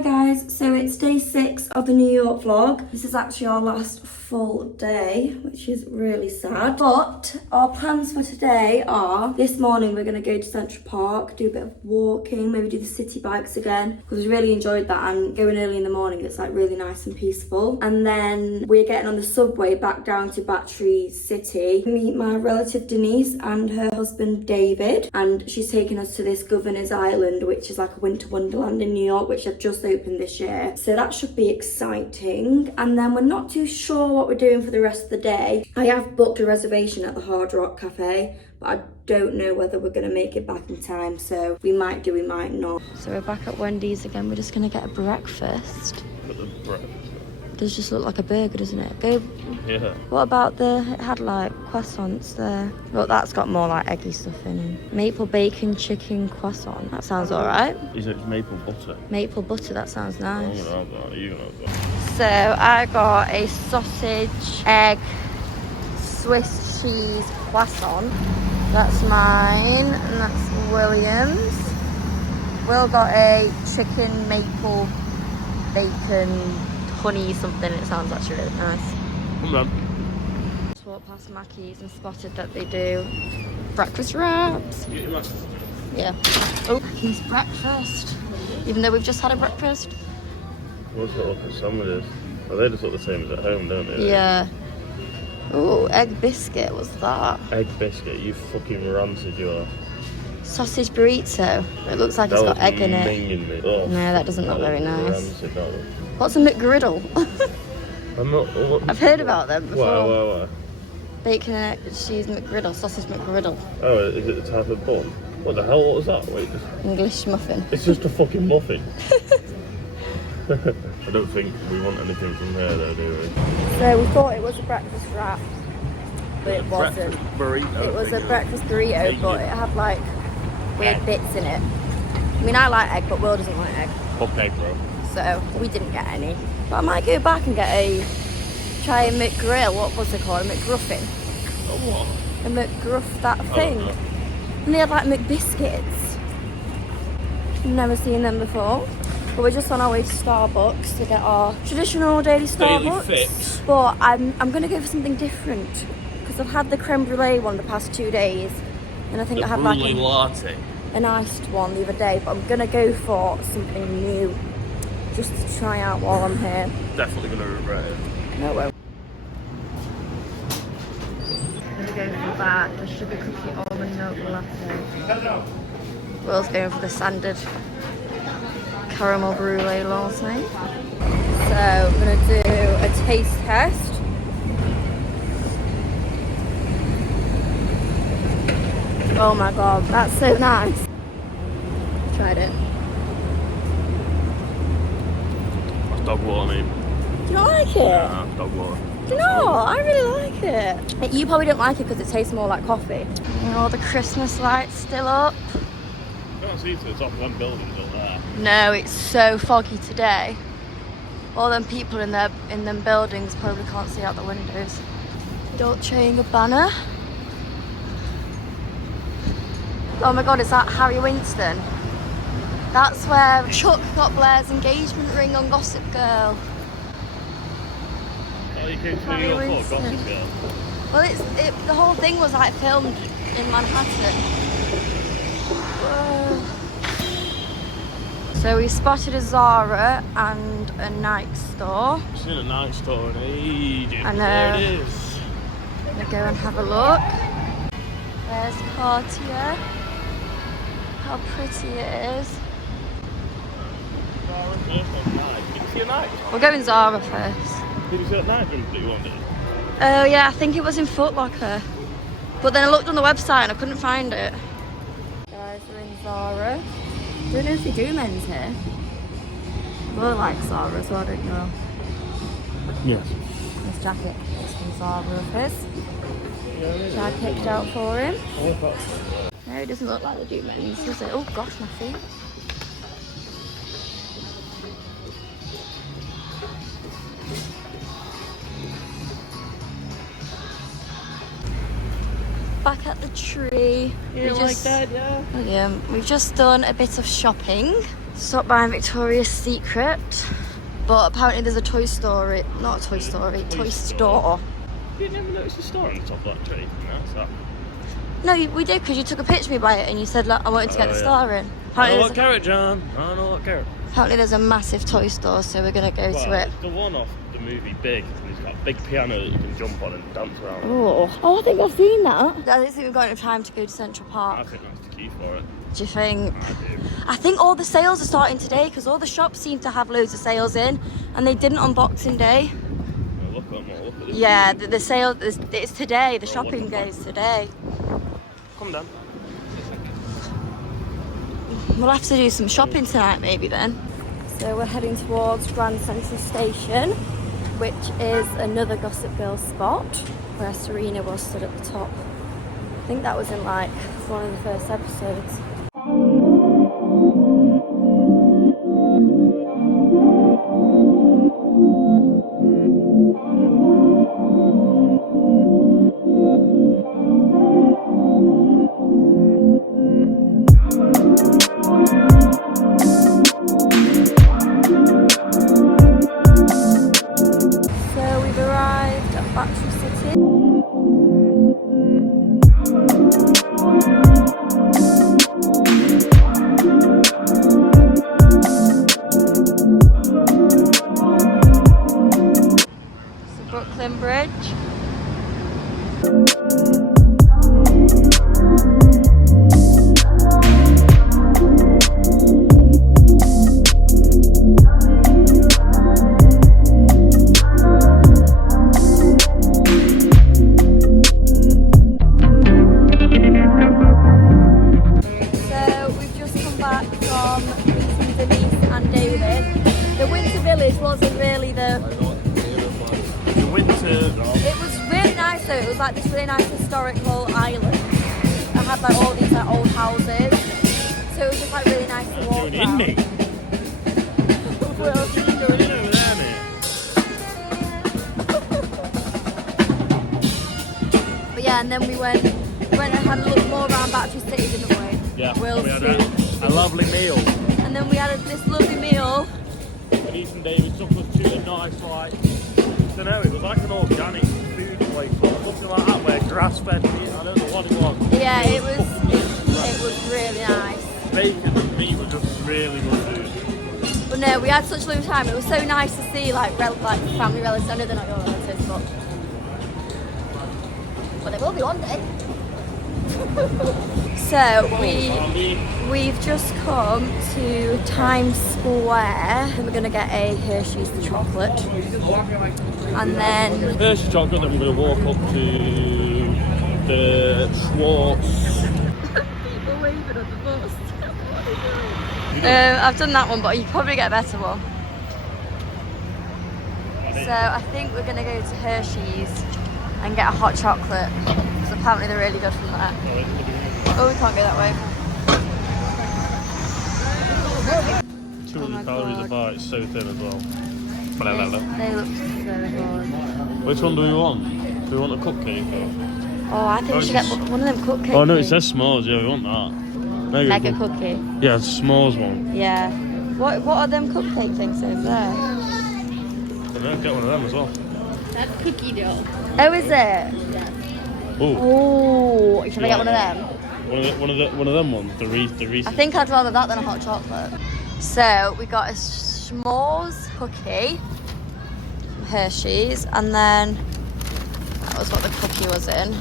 Hi guys, so it's day 6 of the New York vlog. This is actually our last full day, which is really sad. But our plans for today are, this morning we're going to go to Central Park, do a bit of walking, maybe do the city bikes again, because we really enjoyed that, and going early in the morning, it's like really nice and peaceful. And then we're getting on the subway back down to Battery City, meet my relative Denise and her husband David, and she's taking us to this Governor's Island, which is like a winter wonderland in New York, which I've just opened this year, so that should be exciting. And then we're not too sure what we're doing for the rest of the day. I have booked a reservation at the Hard Rock Cafe, but I don't know whether we're going to make it back in time, so we might do, we might not. So we're back at Wendy's again. We're just going to get a breakfast. But the breakfast Does just look like a burger, doesn't it? Go. Yeah. What about it had like croissants there. Look, that's got more like eggy stuff in. Maple bacon chicken croissant. That sounds alright. Is it maple butter? Maple butter, that sounds nice. I'm gonna have that. You're gonna have that. So I got a sausage, egg, Swiss cheese croissant. That's mine, and that's William's. Will got a chicken maple bacon honey something. It sounds actually really nice. Come on. Just walked past Mackey's and spotted that they do breakfast wraps. Yeah. Oh, Mackey's breakfast. Even though we've just had a breakfast. What's it look at sandwiches? Well, they just look the same as at home, don't they? Yeah. Oh, egg biscuit, what's that? Egg biscuit, you fucking rancid you are. Sausage burrito. It looks like it's got egg in it. Oh, no, that doesn't look very nice. Rancid, that one. What's a McGriddle? I'm not. I've heard about them before. Where? Bacon and egg cheese McGriddle, sausage McGriddle. Oh, is it the type of bun? What the hell? What was that? Wait. English muffin. It's just a fucking muffin. I don't think we want anything from there though, do we? So we thought it was a breakfast wrap, but it wasn't. Burrito. It was a breakfast burrito, but it had like weird bits in it. I mean, I like egg, but Will doesn't like egg. Fuck egg, bro. So we didn't get any. But I might go back and try a McGrill. What was it called? A McGruffin? Oh, what? A McGruff, that thing. And they had like McBiscuits. Never seen them before. But we're just on our way to Starbucks to get our traditional daily Starbucks. Daily fix. But I'm going to go for something different, because I've had the creme brulee one the past 2 days. And I think I had like latte. an iced one the other day. But I'm going to go for something new, just to try out while I'm here. Definitely gonna regret it. No, I won't. I'm gonna go for that, the sugar cookie almond milk latte. Will's going for the standard caramel brulee latte. So I'm gonna do a taste test. Oh my god, that's so nice. Tried it. Dog water, mate. Do you not like it? Yeah, dog water. Do you know? I really like it. You probably don't like it because it tastes more like coffee. And all the Christmas lights still up. I can't see to the top of them buildings up there. No, it's so foggy today. All them people in them buildings probably can't see out the windows. Dolce & Gabbana. Oh my god, is that Harry Winston? That's where Chuck got Blair's engagement ring on Gossip Girl. Oh, you came to Harry New York for Winston. Gossip Girl? Well, the whole thing was like filmed in Manhattan. Whoa. So we spotted a Zara and a Nike store. I've seen a Nike store in ages. I know. There it is. I'm gonna go and have a look. There's Cartier. How pretty it is. Did you see a Nike? We're going Zara first. Did you see that Nike jumper that you wanted? Oh yeah, I think it was in Foot Locker. But then I looked on the website and I couldn't find it. Guys, we're in Zara. Don't know if they do men's here. Well, I like Zara, so I don't know. Yes. This jacket is from Zara of his, which I picked out for him. No, it doesn't look like they do men's, does it? Oh gosh, my feet. Back at the tree. You like that, yeah? We've just done a bit of shopping. Stopped by Victoria's Secret, but apparently there's a Toy Story, not a Toy Story, Toy Store. You never noticed the store on the top of that tree? No, No, we did, because you took a picture of me by it and you said, like, I wanted to get the star in. I know what carrot, John. I know what carrot. Apparently there's a massive toy store, so we're going to go to it. It's the one off the movie Big, and it's got a big piano that you can jump on and dance around. Oh, I think I've seen that. I don't think we've got enough time to go to Central Park. I think that's the key for it. Do you think? I do. I think all the sales are starting today, because all the shops seem to have loads of sales in, and they didn't on Boxing Day. Well, look at them, look at this. Yeah, the sale, it's today, the shopping day is today. Come down. We'll have to do some shopping tonight maybe then. So we're heading towards Grand Central Station, which is another Gossip Girl spot where Serena was stood at the top. I think that was in like one of the first episodes. Bridge. So we've just come back from meeting Denise and David. The Winter Village wasn't really It was really nice though. It was like this really nice historical island. It had like all these like old houses. So it was just like really nice to walk around. What else are you doing? But yeah, and then we went and had a look more around Battery City, didn't we? Yeah, we had a lovely meal. And then we had this lovely meal. Denise and David took us to a nice like, I don't know, it was like an organic food place, something like that, where grass-fed meat, I don't know what it was. Yeah, it was really nice. Bacon and meat were just really good food. But no, we had such a lovely time. It was so nice to see like family relatives. I know they're not your relatives, but they will be one day. So we've just come to Times Square and we're gonna get a Hershey's the chocolate, and then Hershey's chocolate. Then we're gonna walk up to the Schwartz. People waving at the bus. I've done that one, but you probably get a better one. So I think we're gonna go to Hershey's and get a hot chocolate, because apparently they're really good from there. Oh, we can't go that way. 200 calories a bar, it's so thin as well. They look very good. Which one do we want? Do we want a cupcake? Oh, I think we should get one of them cupcakes. Oh no, it says s'mores, yeah, we want that. Mega cookie. Yeah, s'mores one. Yeah. What are them cupcake things over there? I don't know, get one of them as well. That's cookie dough. Oh, is it? Yeah. Oh. Should I get one of them? One of them ones, the Reese's. I think I'd rather that than a hot chocolate. So we got a s'mores cookie from Hershey's, and then that was what the cookie was in.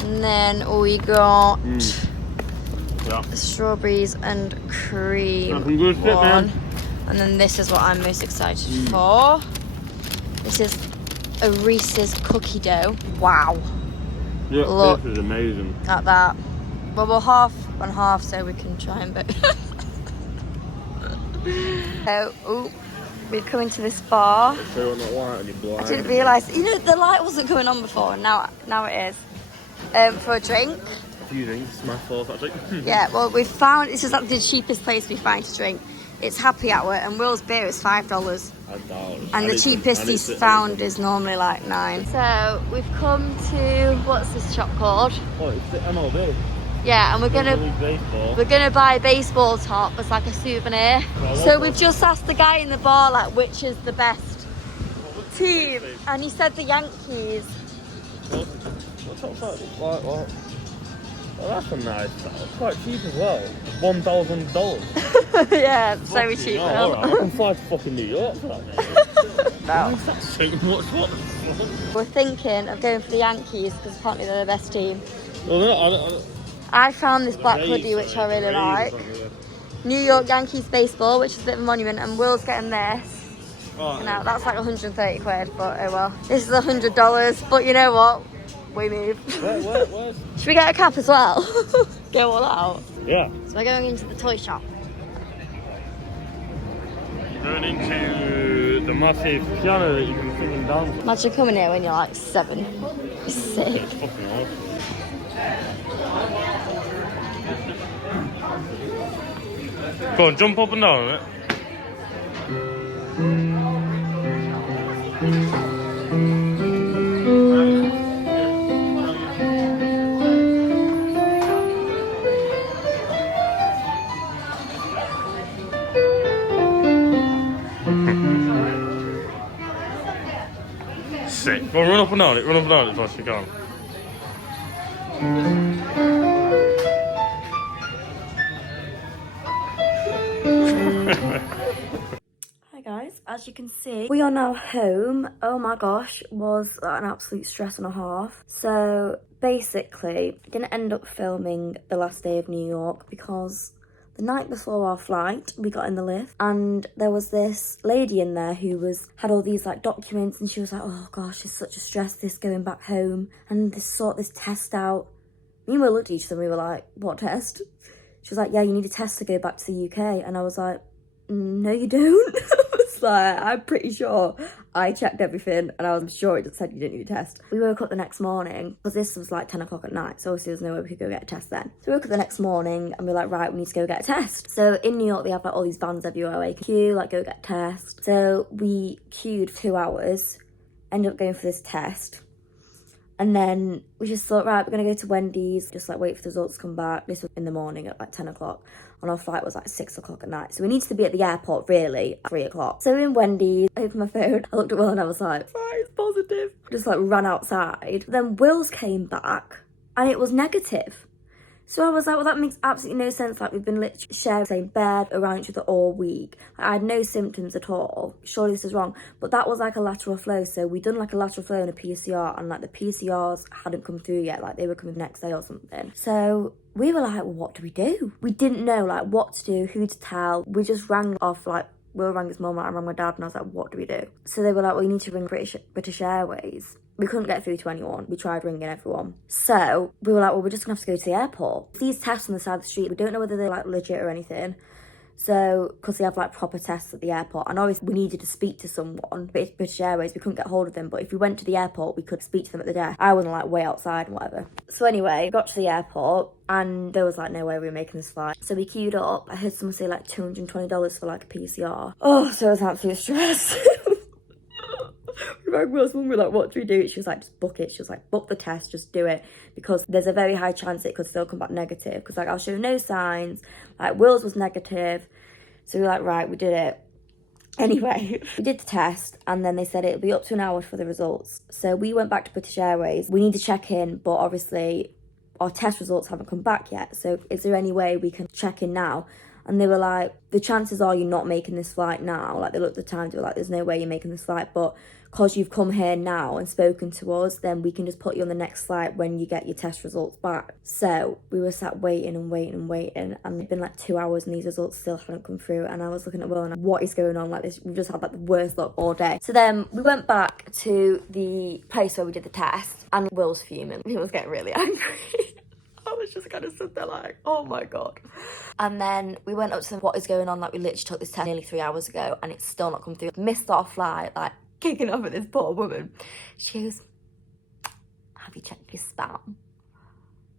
And then we got the strawberries and cream one. And then this is what I'm most excited for. This is a Reese's cookie dough. Wow. Yeah, look this is amazing. At that. Well, we're half and half, so we can try and both. So, we've come into this bar. So you're not white and you're blind. I didn't realise, the light wasn't going on before, and now it is. For a drink. A few drinks, my fault actually. Yeah, well, we found, this is like the cheapest place we find to drink. It's happy hour, and Will's beer is $5. And the cheapest he's found is normally like $9. So we've come to, what's this shop called? Oh, it's the MLB. Yeah, and Baseball. we're gonna buy a baseball top as like a souvenir. So we've just asked the guy in the bar like which is the best team, and he said the Yankees. What's that? What? Oh, that's a nice. That's quite cheap as well. $1,000. Yeah, so cheap. Oh, alright. I can fly to fucking New York for that. No. That's so much. What? We're thinking of going for the Yankees because apparently they're the best team. Well, no, I found this black hoodie which I really like. New York Yankees baseball, which is a bit of a monument, and Will's getting this. Oh, Now that's like 130 quid, but oh well. This is $100, but you know what? We move. Where? Should we get a cap as well? Go all out. Yeah. So we're going into the toy shop. Going into the massive piano that you can sing and dance. Imagine coming here when you're like 7. It's sick. It's fucking awesome. Go on, jump up and down on it. Sick. Go on, run up and down it as fast as you can. Hi guys, as you can see, we are now home. Oh my gosh, was an absolute stress and a half. So basically, I didn't end up filming the last day of New York because the night before our flight, we got in the lift and there was this lady in there who had all these like documents, and she was like, oh gosh, it's such a stress this going back home and sort this test out. Me and we looked at each other and we were like, what test? She was like, yeah, you need a test to go back to the UK. And I was like, no you don't. I was like, I'm pretty sure I checked everything and I was sure it said you didn't need a test. We woke up the next morning because this was like 10 o'clock at night, so obviously there's no way we could go get a test then. So we woke up the next morning and we were like, right, we need to go get a test. So in New York they have like all these vans everywhere where you can queue, like go get a test. So we queued 2 hours, ended up going for this test. And then we just thought, right, we're going to go to Wendy's, just like wait for the results to come back. This was in the morning at like 10 o'clock. And our flight was like 6 o'clock at night. So we needed to be at the airport really at 3 o'clock. So we're in Wendy's, I opened my phone, I looked at Will and I was like, right, it's positive. Just like ran outside. Then Will's came back and it was negative. So I was like, well, that makes absolutely no sense. Like, we've been literally sharing the same bed around each other all week. Like, I had no symptoms at all. Surely this is wrong. But that was like a lateral flow. So we done like a lateral flow and a PCR, and like the PCRs hadn't come through yet. Like they were coming the next day or something. So we were like, well, what do we do? We didn't know like what to do, who to tell. We just rang off like, Will rang his mum, I rang my dad, and I was like, what do we do? So they were like, well, you need to ring British Airways. We couldn't get through to anyone. We tried ringing everyone. So we were like, well, we're just gonna have to go to the airport. These tests on the side of the street, we don't know whether they're like legit or anything. So, because they have like proper tests at the airport. And obviously we needed to speak to someone. But it's British Airways, we couldn't get hold of them. But if we went to the airport, we could speak to them at the desk. I wasn't like way outside and whatever. So anyway, got to the airport and there was like no way we were making this flight. So we queued up. I heard someone say like $220 for like a PCR. Oh, so it was absolute stress. We rang Will's mum, we were like, what do we do? She was like, just book it. She was like, book the test, just do it. Because there's a very high chance it could still come back negative. Because like, I'll show no signs. Like, Will's was negative. So we were like, right, we did it. Anyway, we did the test and then they said it'll be up to an hour for the results. So we went back to British Airways. We need to check in, but obviously our test results haven't come back yet. So is there any way we can check in now? And they were like, the chances are you're not making this flight now. Like, they looked at the time, they were like, there's no way you're making this flight. But because you've come here now and spoken to us, then we can just put you on the next flight when you get your test results back. So we were sat waiting and waiting and waiting. And it'd been like 2 hours and these results still hadn't come through. And I was looking at Will and I'm, what is going on? Like this, we've just had like the worst luck all day. So then we went back to the place where we did the test and Will's fuming. He was getting really angry. I was just kind of stood there like, oh my God. And then we went up to them, what is going on? Like, we literally took this test nearly 3 hours ago and it's still not come through. Missed our flight, like kicking off at this poor woman. She goes, have you checked your spam?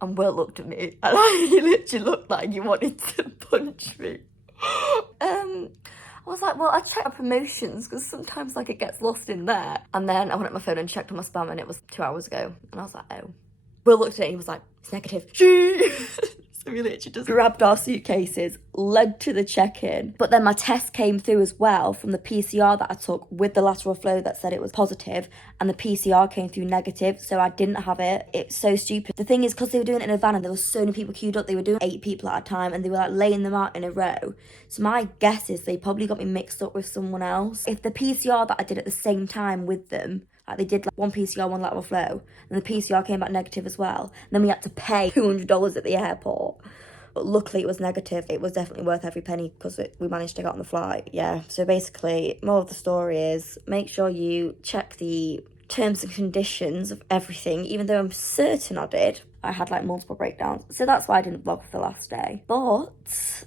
And Will looked at me and he literally looked like he wanted to punch me. I was like, well, I check my promotions because sometimes like it gets lost in there. And then I went at my phone and checked on my spam and it was 2 hours ago. And I was like, oh. Will looked at it and he was like, it's negative. So we literally just grabbed our suitcases, led to the check-in. But then my test came through as well from the PCR that I took with the lateral flow that said it was positive, and the PCR came through negative, so I didn't have it. It's so stupid. The thing is, because they were doing it in a van and there was so many people queued up, they were doing 8 people at a time and they were like laying them out in a row. So my guess is they probably got me mixed up with someone else. If the PCR that I did at the same time with them, like they did like one PCR, one lateral flow, and the PCR came back negative as well. And then we had to pay $200 at the airport. But luckily it was negative. It was definitely worth every penny because we managed to get on the flight. Yeah, so basically, more of the story is make sure you check the terms and conditions of everything, even though I'm certain I did. I had like multiple breakdowns. So that's why I didn't vlog for the last day. But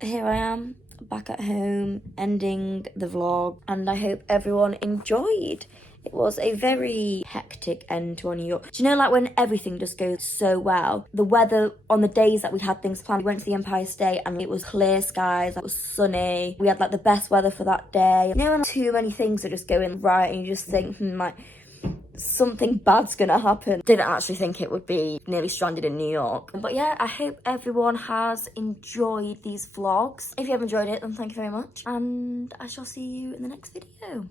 here I am, back at home, ending the vlog, and I hope everyone enjoyed. It was a very hectic end to our New York. Do you know, like when everything just goes so well? The weather on the days that we had things planned, we went to the Empire State and it was clear skies, it was sunny. We had like the best weather for that day. You know, when too many things are just going right and you just think, like, something bad's gonna happen. Didn't actually think it would be nearly stranded in New York. But yeah, I hope everyone has enjoyed these vlogs. If you have enjoyed it, then thank you very much. And I shall see you in the next video.